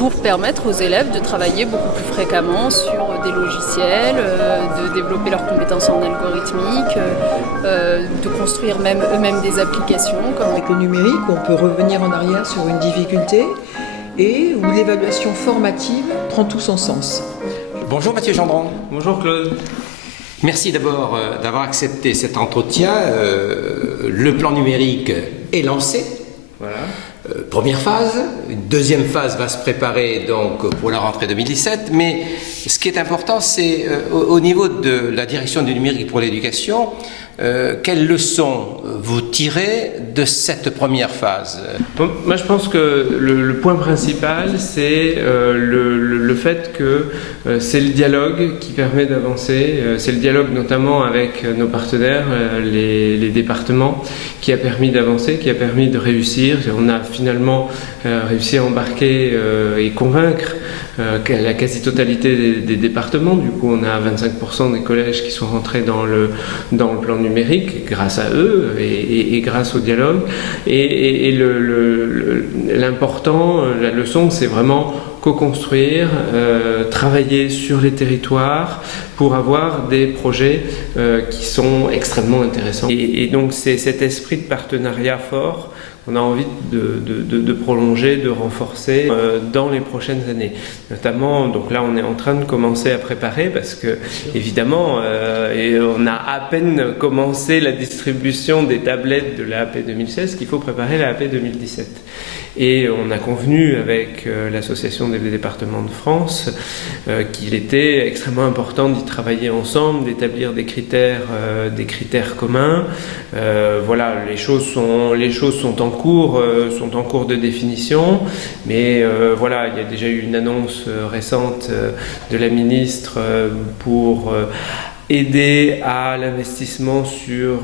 pour permettre aux élèves de travailler beaucoup plus fréquemment sur des logiciels, de développer leurs compétences en algorithmique, de construire même eux-mêmes des applications. Avec le numérique, on peut revenir en arrière sur une difficulté et où l'évaluation formative prend tout son sens. Bonjour Mathieu Gendron. Bonjour Claude. Merci d'abord d'avoir accepté cet entretien. Le plan numérique est lancé. Voilà. Première phase. Une deuxième phase va se préparer donc pour la rentrée 2017. Mais ce qui est important, c'est au niveau de la direction du numérique pour l'éducation, quelles leçons vous tirez de cette première phase? Moi je pense que le point principal c'est le fait que c'est le dialogue qui permet d'avancer, c'est le dialogue notamment avec nos partenaires, les départements, qui a permis d'avancer, qui a permis de réussir. On a finalement réussi à embarquer et convaincre la quasi-totalité des départements. Du coup, on a 25% des collèges qui sont rentrés dans le plan numérique grâce à eux et grâce au dialogue. Et l'important, la leçon, c'est vraiment co-construire, travailler sur les territoires pour avoir des projets qui sont extrêmement intéressants. Et donc, c'est cet esprit de partenariat fort qu'on a envie de prolonger, de renforcer dans les prochaines années. Notamment, donc là on est en train de commencer à préparer parce que évidemment on a à peine commencé la distribution des tablettes de l'AAP 2016 qu'il faut préparer l'AAP 2017. Et on a convenu avec l'Association des départements de France qu'il était extrêmement important d'y travailler ensemble, d'établir des critères communs. Voilà, les choses sont en cours de définition, mais voilà, il y a déjà eu une annonce récente de la ministre pour aider à l'investissement sur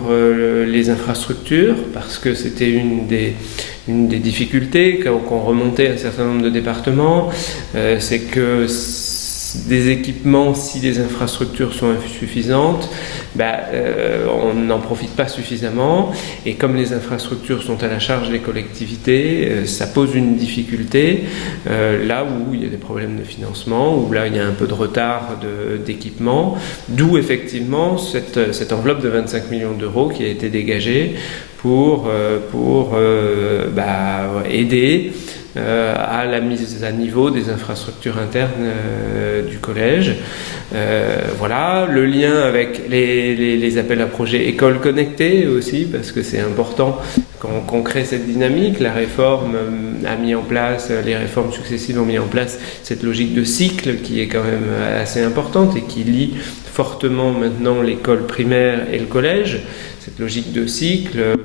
les infrastructures, parce que c'était une des difficultés qu'ont remonté un certain nombre de départements, c'est que des équipements, si les infrastructures sont insuffisantes, on n'en profite pas suffisamment, et comme les infrastructures sont à la charge des collectivités, ça pose une difficulté là où il y a des problèmes de financement, où là il y a un peu de retard d'équipement, d'où effectivement cette enveloppe de 25 millions d'euros qui a été dégagée pour aider à la mise à niveau des infrastructures internes du collège. Voilà, le lien avec les appels à projets écoles connectées aussi, parce que c'est important qu'on crée cette dynamique. La réforme a mis en place, les réformes successives ont mis en place cette logique de cycle qui est quand même assez importante et qui lie fortement maintenant l'école primaire et le collège. Cette logique de cycle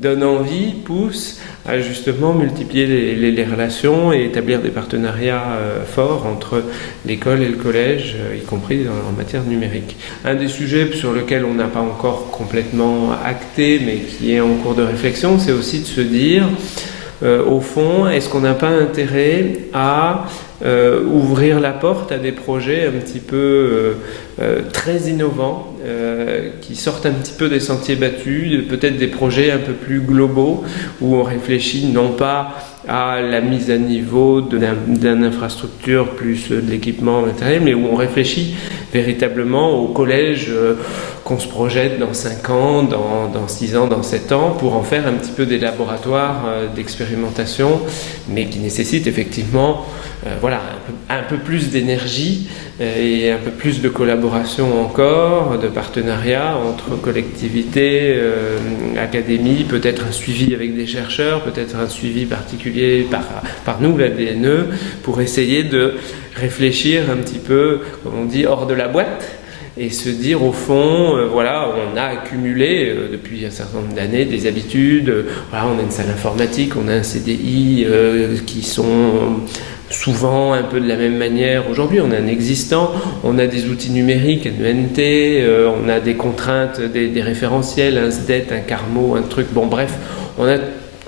donne envie, pousse à justement multiplier les relations et établir des partenariats forts entre l'école et le collège, y compris en matière numérique. Un des sujets sur lequel on n'a pas encore complètement acté, mais qui est en cours de réflexion, c'est aussi de se dire, au fond, est-ce qu'on n'a pas intérêt à ouvrir la porte à des projets un petit peu très innovants, qui sortent un petit peu des sentiers battus, peut-être des projets un peu plus globaux, où on réfléchit non pas à la mise à niveau d'une infrastructure plus de l'équipement matériel, mais où on réfléchit véritablement au collège qu'on se projette dans 5 ans, dans 6 ans, dans 7 ans, pour en faire un petit peu des laboratoires d'expérimentation, mais qui nécessitent effectivement un peu plus d'énergie et un peu plus de collaboration encore, de partenariat entre collectivités, académies, peut-être un suivi avec des chercheurs, peut-être un suivi particulier par nous, la DNE, pour essayer de réfléchir un petit peu, comme on dit, hors de la boîte, et se dire au fond, on a accumulé depuis un certain nombre d'années des habitudes, on a une salle informatique, on a un CDI qui sont souvent un peu de la même manière. Aujourd'hui, on a un existant, on a des outils numériques, un ENT, on a des contraintes, des référentiels, un SDET, un Carmo, un truc, bon bref, on a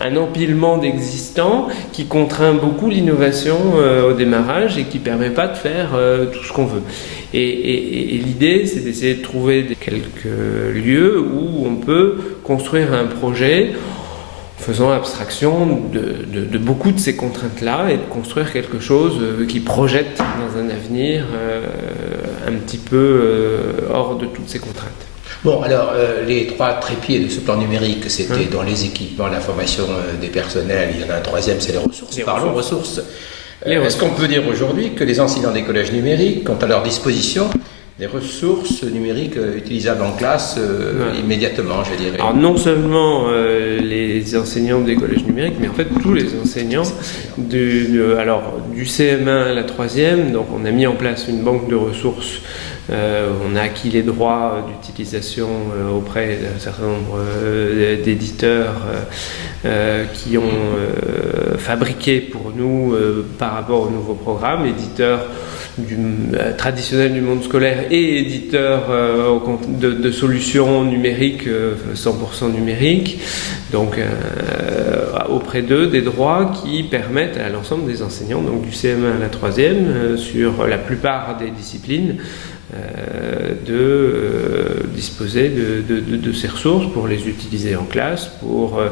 un empilement d'existants qui contraint beaucoup l'innovation au démarrage et qui ne permet pas de faire tout ce qu'on veut. Et l'idée, c'est d'essayer de trouver quelques lieux où on peut construire un projet en faisant abstraction de beaucoup de ces contraintes-là et de construire quelque chose qui projette dans un avenir un petit peu hors de toutes ces contraintes. Bon, alors, les 3 trépieds de ce plan numérique, c'était dans les équipements, la formation des personnels, il y en a un troisième, c'est les ressources. Parlons ressources. Est-ce qu'on peut dire aujourd'hui que les enseignants des collèges numériques ont à leur disposition des ressources numériques utilisables en classe immédiatement, je dirais? Alors non seulement les enseignants des collèges numériques, mais en fait tous les enseignants du CM1 à la 3e. Donc on a mis en place une banque de ressources. On a acquis les droits d'utilisation auprès d'un certain nombre d'éditeurs qui ont fabriqué pour nous par rapport au nouveau programme, éditeurs traditionnels du monde scolaire et éditeurs de solutions numériques 100% numériques, donc auprès d'eux des droits qui permettent à l'ensemble des enseignants, donc du CM1 à la 3e, sur la plupart des disciplines, de disposer de ces ressources pour les utiliser en classe, pour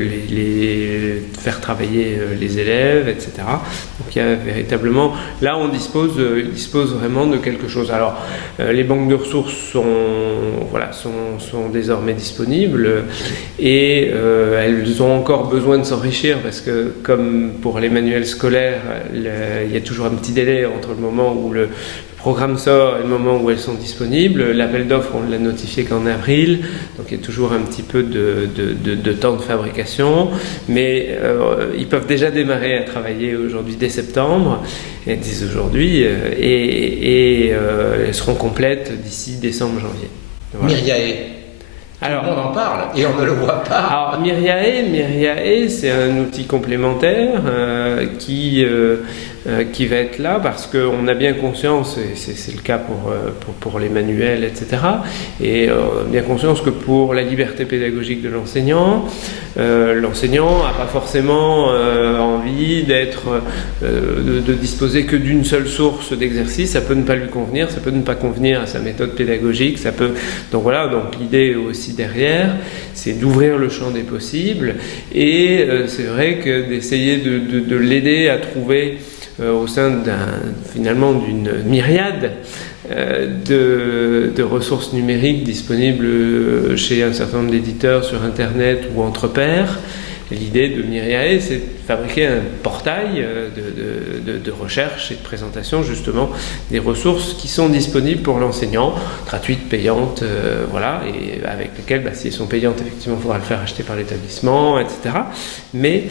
les faire travailler les élèves, etc. Donc il y a véritablement, là on dispose vraiment de quelque chose. Alors les banques de ressources sont désormais disponibles et elles ont encore besoin de s'enrichir parce que comme pour les manuels scolaires, il y a toujours un petit délai entre le moment où le programme sort et le moment où elles sont disponibles. L'appel d'offres, on l'a notifié qu'en avril, donc il y a toujours un petit peu de temps de fabrication, mais ils peuvent déjà démarrer à travailler aujourd'hui dès septembre, et dès aujourd'hui, et elles seront complètes d'ici décembre-janvier. Voilà. Myriae. Alors, on en parle et on ne le voit pas. Alors Myriae, c'est un outil complémentaire qui va être là parce qu'on a bien conscience, et c'est le cas pour les manuels, etc., et bien conscience que pour la liberté pédagogique de l'enseignant, l'enseignant n'a pas forcément envie de disposer que d'une seule source d'exercice. Ça peut ne pas lui convenir, ça peut ne pas convenir à sa méthode pédagogique, donc voilà, donc l'idée aussi derrière, c'est d'ouvrir le champ des possibles, et c'est vrai que d'essayer de l'aider à trouver au sein d'une myriade de ressources numériques disponibles chez un certain nombre d'éditeurs sur Internet ou entre pairs. L'idée de Myriae, c'est de fabriquer un portail de recherche et de présentation justement des ressources qui sont disponibles pour l'enseignant, gratuites, payantes, voilà, et avec lesquelles, si elles sont payantes, effectivement, il faudra le faire acheter par l'établissement, etc. Mais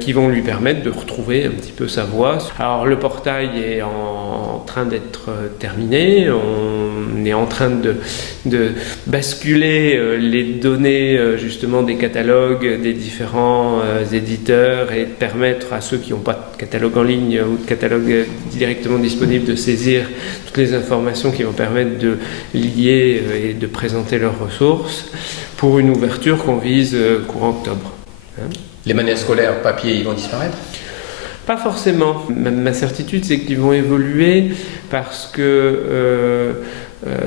qui vont lui permettre de retrouver un petit peu sa voie. Alors le portail est en train d'être terminé, on est en train de basculer les données justement des catalogues des différents éditeurs et de permettre à ceux qui n'ont pas de catalogue en ligne ou de catalogue directement disponible de saisir toutes les informations qui vont permettre de lier et de présenter leurs ressources pour une ouverture qu'on vise courant octobre. Les manuels scolaires papier, ils vont disparaître ? Pas forcément. Ma certitude, c'est qu'ils vont évoluer parce que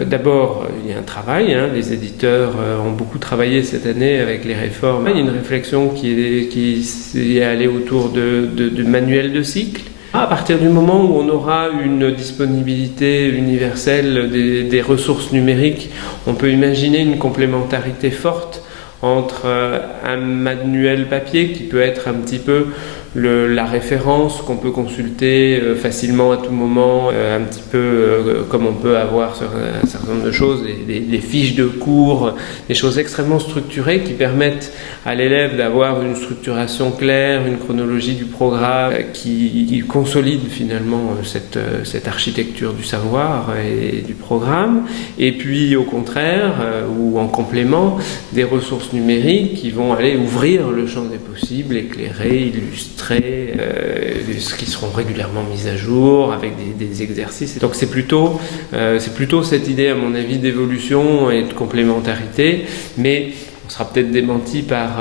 d'abord, il y a un travail. Les éditeurs ont beaucoup travaillé cette année avec les réformes. Il y a une réflexion qui est allée autour de manuels de cycle. À partir du moment où on aura une disponibilité universelle des ressources numériques, on peut imaginer une complémentarité forte entre un manuel papier qui peut être un petit peu la référence qu'on peut consulter facilement à tout moment, un petit peu comme on peut avoir sur un certain nombre de choses, des fiches de cours, des choses extrêmement structurées qui permettent à l'élève d'avoir une structuration claire, une chronologie du programme qui consolide finalement cette architecture du savoir et du programme. Et puis au contraire, ou en complément, des ressources numériques qui vont aller ouvrir le champ des possibles, éclairer, illustrer, qui seront régulièrement mises à jour avec des exercices. Et donc c'est plutôt cette idée, à mon avis, d'évolution et de complémentarité, mais on sera peut-être démenti par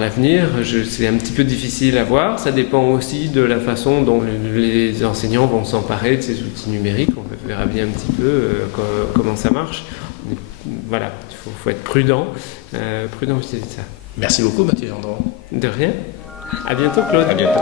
l'avenir. C'est un petit peu difficile à voir. Ça dépend aussi de la façon dont les enseignants vont s'emparer de ces outils numériques. On verra bien un petit peu comment ça marche. Voilà, il faut être prudent vis-à-vis de ça. Merci beaucoup Mathieu Gendron. De rien. À bientôt Claude. À bientôt.